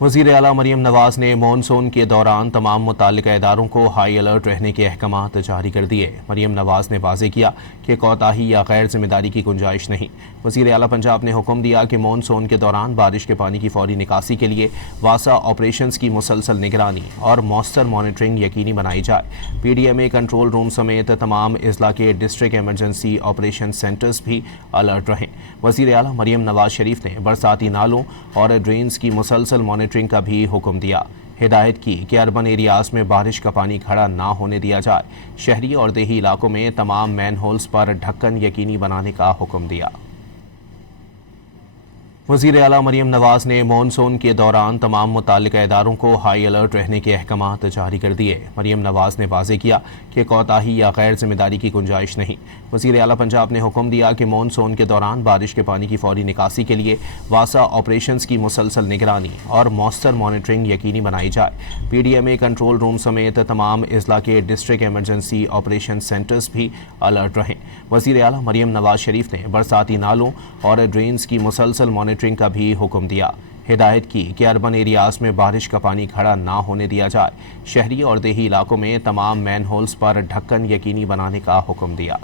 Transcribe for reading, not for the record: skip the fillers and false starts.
वज़ीर आला मरियम नवाज ने मॉनसून के दौरान तमाम मुताल्लिका इदारों को हाई अलर्ट रहने के अहकामात जारी कर दिए। मरियम नवाज ने वाज़ेह किया कि कोताही या गैर जिम्मेदारी की गुंजाइश नहीं। वज़ीर आला पंजाब ने हुक्म दिया कि मॉनसून के दौरान बारिश के पानी की फौरी निकासी के लिए वासा ऑपरेशंस की मुसलसल निगरानी और मौसर मॉनिटरिंग यकीनी बनाई जाए। PDMA कंट्रोल रूम समेत तमाम अजला के डिस्ट्रिक्ट एमरजेंसी ऑपरेशन सेंटर्स भी अलर्ट रहें। वज़ीर आला मरियम नवाज शरीफ ने बरसाती नालों और ड्रेन्स की मुसलसल मॉनिटरिंग का भी हुक्म दिया। हिदायत की कि अर्बन एरियाज में बारिश का पानी खड़ा ना होने दिया जाए। शहरी और देही इलाकों में तमाम मैन होल्स पर ढक्कन यकीनी बनाने का हुक्म दिया। वज़ीर आला मरियम नवाज ने मॉनसून के दौरान तमाम मुताल्लिका इदारों को हाई अलर्ट रहने के अहकामात जारी कर दिए। मरियम नवाज ने वाज़ेह किया कि कोताही या गैर जिम्मेदारी की गुंजाइश नहीं। वज़ीर आला पंजाब ने हुक्म दिया कि मॉनसून के दौरान बारिश के पानी की फौरी निकासी के लिए वासा ऑपरेशंस की मुसलसल निगरानी और मौसर मॉनिटरिंग यकीनी बनाई जाए। PDMA कंट्रोल रूम समेत तमाम अजला के डिस्ट्रिक्ट एमरजेंसी ऑपरेशन सेंटर्स भी अलर्ट रहें। वज़ीर आला मरियम नवाज शरीफ ने बरसाती नालों और ड्रेन्स की मुसलसल मॉनिटरिंग का भी हुक्म दिया। हिदायत की कि अर्बन एरियाज में बारिश का पानी खड़ा ना होने दिया जाए। शहरी और देही इलाकों में तमाम मैन होल्स पर ढक्कन यकीनी बनाने का हुक्म दिया।